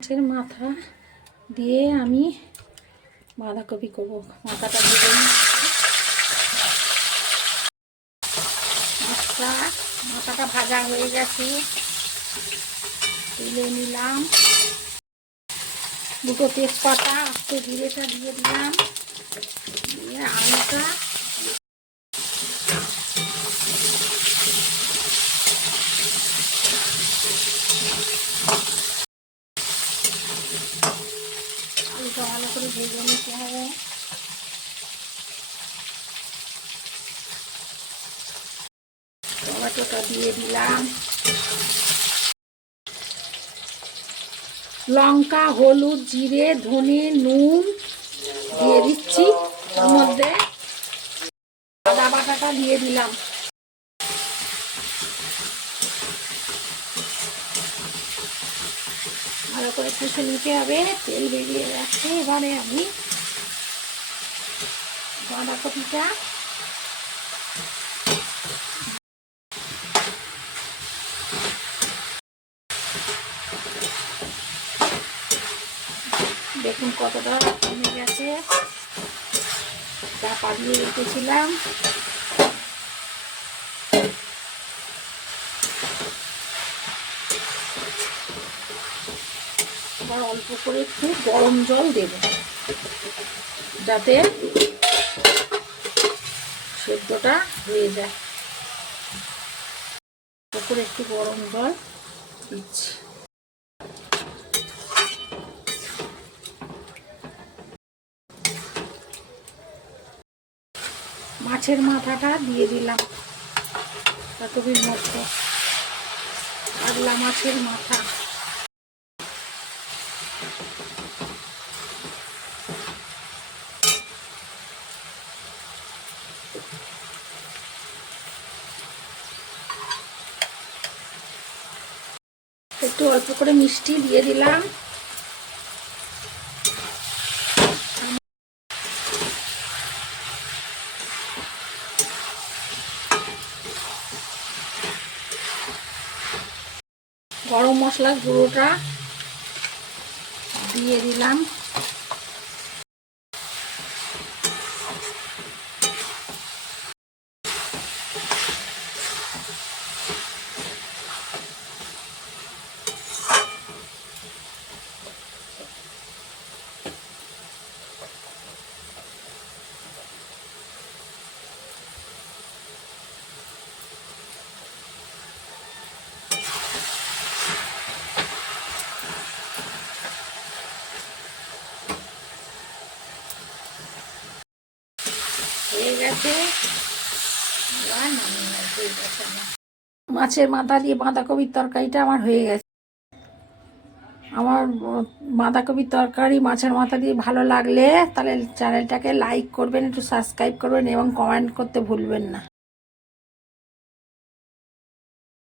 মাছের মাথা দিয়ে আমি বাঁধাকপি করব। মাথাটা দিয়ে মাছটা, মাথাটা ভাজা হয়ে গেছে। তুলে নিলাম। দুটো তেজপাতা, আস্তে জিরেটা দিয়ে দিলাম। দিয়ে আলুটা আলুটা ভালো করে ভেজে নিতে হবে। টমেটোটা দিয়ে দিলাম। লঙ্কা, হলুদ, জিরে, ধনে, নুন দিয়ে দিচ্ছি। তার মধ্যে আদা বাটাটা দিয়ে দিলাম। ভালো করে কষে নিতে হবে। তেল বেরিয়ে যাচ্ছে এবারে আমি বাঁধাকপিটা দেখুন কতটা কমে গেছে। চাপা দিয়ে রেখেছিলাম। আবার অল্প করে একটু গরম জল দেব। যাতে সেদ্ধটা হয়ে যায়। করে একটু গরম জল দিচ্ছি। মাছের মাথাটা দিয়ে দিলাম। পাতবির মধ্যে পাগলা মাছের মাথা। একটু অল্প করে মিষ্টি দিয়ে দিলাম। গরম মশলা গুঁড়োটা দিয়ে দিলাম হয়ে গেছে। মাছের মাথা দিয়ে বাঁধাকপির তরকারিটা আমার হয়ে গেছে। আমার বাঁধাকপির তরকারি মাছের মাথা দিয়ে ভালো লাগলে তাহলে চ্যানেলটাকে লাইক করবেন, একটু সাবস্ক্রাইব করবেন এবং কমেন্ট করতে ভুলবেন না।